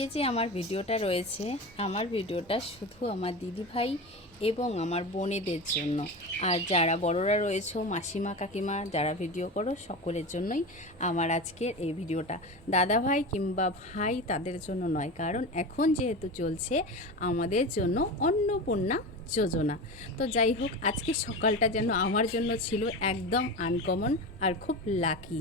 আজকে যে আমার ভিডিওটা রয়েছে, আমার ভিডিওটা শুধু আমার দিদিভাই এবং আমার বোনেদের জন্য। আর যারা বড়রা রয়েছে, মাসিমা কাকিমা যারা ভিডিও করো, সকলের জন্যই আমার আজকের এই ভিডিওটা। দাদা ভাই কিংবা ভাই তাদের জন্য নয়, কারণ এখন যেহেতু চলছে আমাদের জন্য অন্নপূর্ণা যোজনা। তো যাই হোক, আজকে সকালটা যেন আমার জন্য ছিল একদম আনকমন আর খুব লাকি।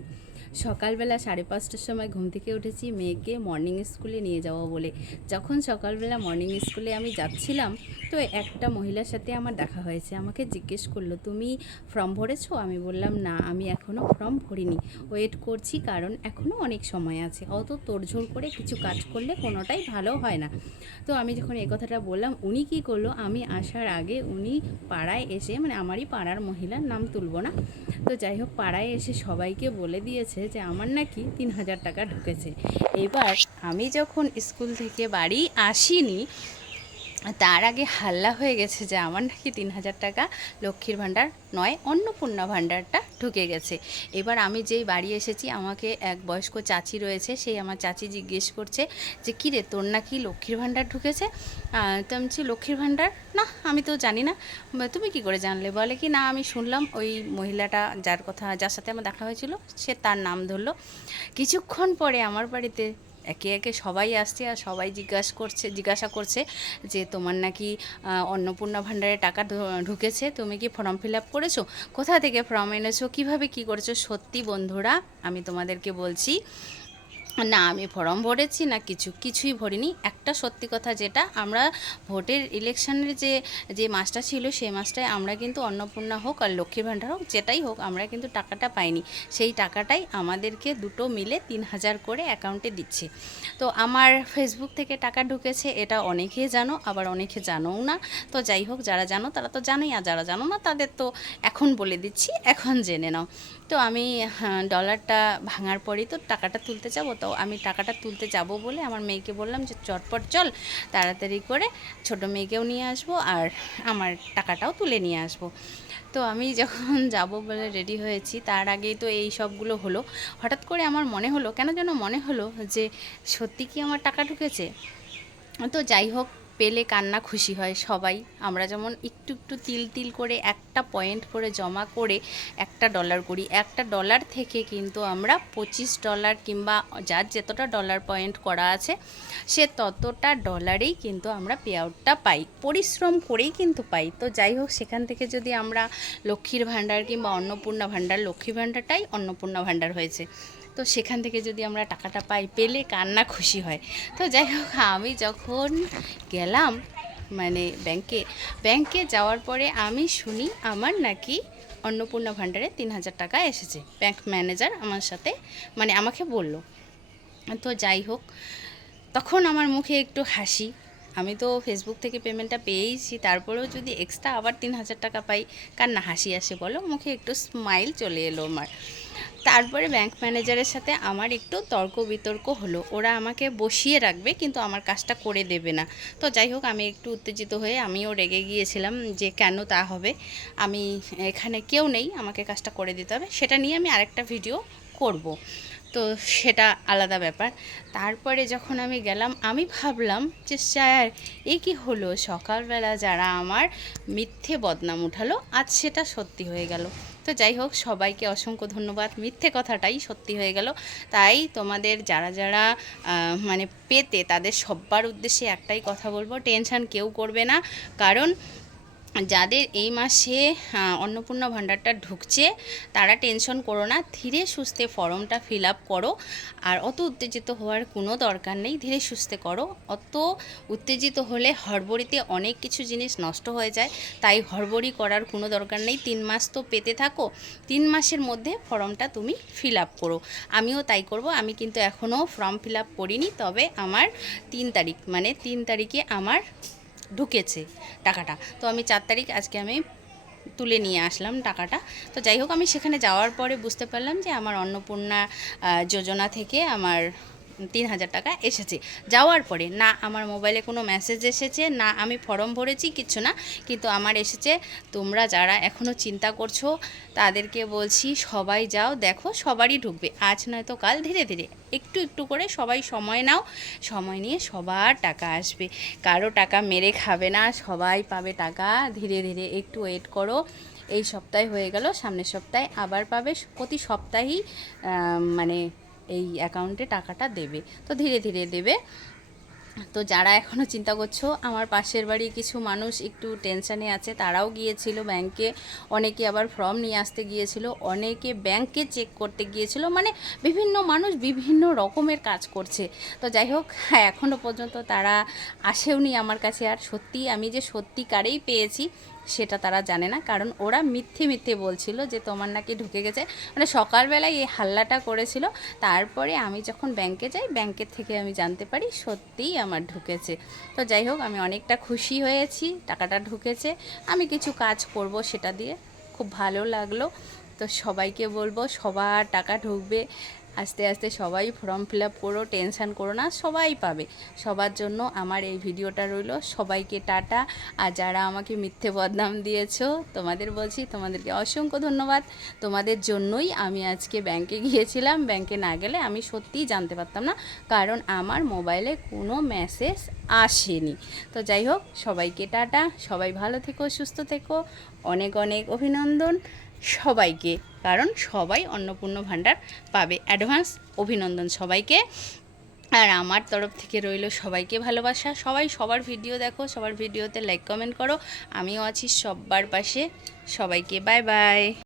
সকালবেলা 5:30টার সময় ঘুম থেকে উঠেছি মেয়েকে মর্নিং স্কুলে নিয়ে যাবো বলে। যখন সকালবেলা মর্নিং স্কুলে আমি যাচ্ছিলাম, তো একটা মহিলার সাথে আমার দেখা হয়েছে। আমাকে জিজ্ঞেস করলো, তুমি ফর্ম ভরেছো? আমি বললাম না, আমি এখনও ফর্ম ভরিনি, ওয়েট করছি, কারণ এখনও অনেক সময় আছে। অত তোড়ঝোড় করে কিছু কাজ করলে কোনোটাই ভালো হয় না। তো আমি যখন এই কথাটা বললাম, উনি কী করলো, আমি আসার আগে উনি পাড়ায় এসে, মানে আমারই পাড়ার মহিলার নাম তুলবো না, তো যাই হোক, পাড়ায় এসে সবাইকে বলে দিয়েছে যে আমার নাকি 3,000 টাকা ঢুকেছে। এবার আমি যখন স্কুল থেকে বাড়ি আসিনি, তার আগে হাল্লা হয়ে গেছে যে আমার নাকি 3,000 টাকা লক্ষ্মীর ভাণ্ডার নয়, অন্নপূর্ণা ভাণ্ডারটা ঢুকে গেছে। এবার আমি যেই বাড়ি এসেছি, আমাকে এক বয়স্ক চাচি রয়েছে, সেই আমার চাচি জিজ্ঞেস করছে যে কী রে, তোর নাকি লক্ষ্মীর ভাণ্ডার ঢুকেছে? তো আমি বলছি, লক্ষ্মীর ভাণ্ডার না, আমি তো জানি না। তুমি কি করে জানলে? বলে কি না, আমি শুনলাম ওই মহিলাটা যার সাথে আমার দেখা হয়েছিল, সে তার নাম ধরলো। কিছুক্ষণ পরে আমার বাড়িতে একে একে সবাই আসছে, আর সবাই জিজ্ঞাসা করছে যে তোমার নাকি অন্নপূর্ণা ভাণ্ডারে টাকা ঢুকেছে, তুমি কি ফর্ম ফিল আপ করেছো? কোথা থেকে ফর্ম এনেছো? কিভাবে কি করেছো? সত্যি বন্ধুরা, আমি তোমাদেরকে বলছি, না আমি ফর্ম ভরেছি না কিছুই ভরিনি। একটা সত্যি কথা, যেটা আমরা ভোটের ইলেকশনের যে মাসটা ছিল, সেই মাসটায় আমরা কিন্তু অন্নপূর্ণা হোক আর লক্ষ্মীর ভাণ্ডার হোক, যেটাই হোক, আমরা কিন্তু টাকাটা পাইনি। সেই টাকাটাই আমাদেরকে দুটো মিলে 3,000 করে অ্যাকাউন্টে দিচ্ছে। তো আমার ফেসবুক থেকে টাকা ঢুকেছে, এটা অনেকে জানো, আবার অনেকে জানোও না। তো যাই হোক, যারা জানো তারা তো জানোই, আর যারা জানো না তাদের তো এখন বলে দিচ্ছি, এখন জেনে নাও। তো আমি ডলারটা ভাঙার পরেই তো টাকাটা তুলতে যাবো, তো আমি টাকাটা তুলতে যাব বলে আমার মেয়েকে বললাম যে চটপট চল, তাড়াতাড়ি করে ছোটো মেয়েকেও নিয়ে আসবো আর আমার টাকাটাও তুলে নিয়ে আসবো। তো আমি যখন যাব বলে রেডি হয়েছি, তার আগেই তো এই সবগুলো হলো। হঠাৎ করে আমার মনে হলো, কেন যেন মনে হলো যে সত্যি কি আমার টাকা ঢুকেছে। তো যাই হোক, পেলে কান্না খুশি হয় সবাই। আমরা যেমন একটু একটু তিল তিল করে একটা পয়েন্ট করে জমা করে একটা ডলার করি, একটা ডলার থেকে কিন্তু আমরা $25 কিংবা যার যতটা ডলার পয়েন্ট করা আছে সে ততটা ডলারেই কিন্তু আমরা পে আউটটা পাই, পরিশ্রম করেই কিন্তু পাই। তো যাই হোক, সেখান থেকে যদি আমরা লক্ষ্মীর ভাণ্ডার কিংবা অন্নপূর্ণা ভাণ্ডার, লক্ষ্মী ভাণ্ডারটাই অন্নপূর্ণা ভাণ্ডার হয়েছে, তো সেখান থেকে যদি আমরা টাকাটা পাই, পেলে কান্না খুশি হয়। তো যাই হোক, আমি যখন গেলাম মানে ব্যাংকে যাওয়ার পরে আমি শুনি আমার নাকি অন্নপূর্ণা ভাণ্ডারে 3,000 টাকা এসেছে। ব্যাংক ম্যানেজার আমার সাথে মানে আমাকে বলল। তো যাই হোক, তখন আমার মুখে একটু হাসি। আমি তো ফেসবুক থেকে পেমেন্টটা পেয়েইছি, তারপরেও যদি এক্সট্রা আবার 3,000 টাকা পাই, কার না হাসি আসে বলো? মুখে একটু স্মাইল চলে এলো আমার। তারপরে ব্যাংক ম্যানেজারের সাথে আমার একটু তর্ক বিতর্ক হলো। ওরা আমাকে বসিয়ে রাখবে কিন্তু আমার কাজটা করে দেবে না। তো যাই হোক, আমি একটু উত্তেজিত হয়ে আমিও রেগে গিয়েছিলাম যে কেন তা হবে, আমি এখানে কেউ নেই, আমাকে কাজটা করে দিতে হবে। সেটা নিয়ে আমি আরেকটা ভিডিও করব, তো সেটা আলাদা ব্যাপার। তারপরে যখন আমি গেলাম, আমি ভাবলাম যে স্যার, এ কী হলো, সকালবেলা যারা আমার মিথ্যে বদনাম উঠালো, আজ সেটা সত্যি হয়ে গেল। তো যাই হোক, সবাইকে অসংখ্য ধন্যবাদ, মিথ্যে কথাটাই সত্যি হয়ে গেল। তাই তোমাদের যারা যারা মানে পেতে, তাদের সবার উদ্দেশ্যে একটাই কথা বলবো, টেনশন কেউ করবে না। কারণ যাদের এই মাসে অন্নপূর্ণা ভাণ্ডারটা ঢুকছে, তারা টেনশন করো না, ধীরে সুস্থে ফর্মটা ফিল আপ করো। আর অত উত্তেজিত হওয়ার কোনো দরকার নেই, ধীরে সুস্থে করো। অত উত্তেজিত হলে হড়বড়িতে অনেক কিছু জিনিস নষ্ট হয়ে যায়, তাই হড়বড়ি করার কোনো দরকার নেই। 3 মাস তো পেতে থাকো, 3 মাসের মধ্যে ফর্মটা তুমি ফিল আপ করো। আমিও তাই করব। আমি কিন্তু এখনও ফর্ম ফিল আপ করিনি, তবে আমার 3 তারিখ মানে 3 তারিখে আমার ঢুকেছে টাকাটা। তো আমি 4 তারিখ আজকে আমি তুলে নিয়ে আসলাম টাকাটা। তো যাই হোক, আমি সেখানে যাওয়ার পরে বুঝতে পারলাম যে আমার অন্নপূর্ণা যোজনা থেকে আমার 3,000 টাকা এসেছে। যাওয়ার পরে না আমার মোবাইলে কোনো মেসেজ এসেছে, না আমি ফর্ম ভরেছি, কিচ্ছু না, কিন্তু আমার এসেছে। তোমরা যারা এখনও চিন্তা করছো তাদেরকে বলছি সবাই যাও, দেখো সবারই ঢুকবে, আজ নয়তো কাল, ধীরে ধীরে একটু একটু করে সবাই সময় নাও, সময় নিয়ে সবার টাকা আসবে, কারো টাকা মেরে খাবে না, সবাই পাবে টাকা। ধীরে ধীরে একটু ওয়েট করো, এই সপ্তাহে হয়ে গেল, সামনের সপ্তাহে আবার পাবে, প্রতি সপ্তাহেই মানে এই অ্যাকাউন্টে টাকাটা দেবে, তো ধীরে ধীরে দেবে। তো যারা এখনও চিন্তা করছো, আমার পাশের বাড়ি কিছু মানুষ একটু টেনশানে আছে, তারাও গিয়েছিল ব্যাংকে, অনেকে আবার ফর্ম নিয়ে আসতে গিয়েছিল, অনেকে ব্যাংকে চেক করতে গিয়েছিল, মানে বিভিন্ন মানুষ বিভিন্ন রকমের কাজ করছে। তো যাই হোক, এখনও পর্যন্ত তারা আসেওনি আমার কাছে, আর সত্যি আমি যে সত্যিকারেই পেয়েছি সেটা তারা জানে না, কারণ ওরা মিথ্যে মিথ্যে বলছিল যে তোমার নাকি ঢুকে গেছে, মানে সকালবেলায় এই হাল্লাটা করেছিল। তারপরে আমি যখন ব্যাংকে যাই, ব্যাংকের থেকে আমি জানতে পারি সত্যিই আমার ঢুকেছে। তো যাই হোক, আমি অনেকটা খুশি হয়েছি, টাকাটা ঢুকেছে, আমি কিছু কাজ করব সেটা দিয়ে, খুব ভালো লাগলো। তো সবাইকে বলবো সবার টাকা ঢুকবে, আস্তে আস্তে সবাই ফর্ম ফিল আপ করো, টেনশান করো না, সবাই পাবে। সবার জন্য আমার এই ভিডিওটা রইলো, সবাইকে টাটা। আর যারা আমাকে মিথ্যে বদনাম দিয়েছো, তোমাদের বলছি তোমাদেরকে অসংখ্য ধন্যবাদ। তোমাদের জন্যই আমি আজকে ব্যাংকে গিয়েছিলাম, ব্যাংকে না গেলে আমি সত্যিই জানতে পারতাম না, কারণ আমার মোবাইলে কোনো মেসেজ আসেনি। তো যাই হোক, সবাইকে টাটা, সবাই ভালো থেকো, সুস্থ থেকো, অনেক অনেক অভিনন্দন সবাইকে, কারণ সবাই অন্নপূর্ণ ভাণ্ডার পাবে। অ্যাডভান্স অভিনন্দন সবাইকে। আর আমার তরফ থেকে রইল সবাইকে ভালোবাসা। সবাই সবার ভিডিও দেখো, সবার ভিডিওতে লাইক কমেন্ট করো, আমিও আছি সবার পাশে। সবাইকে বাই বাই।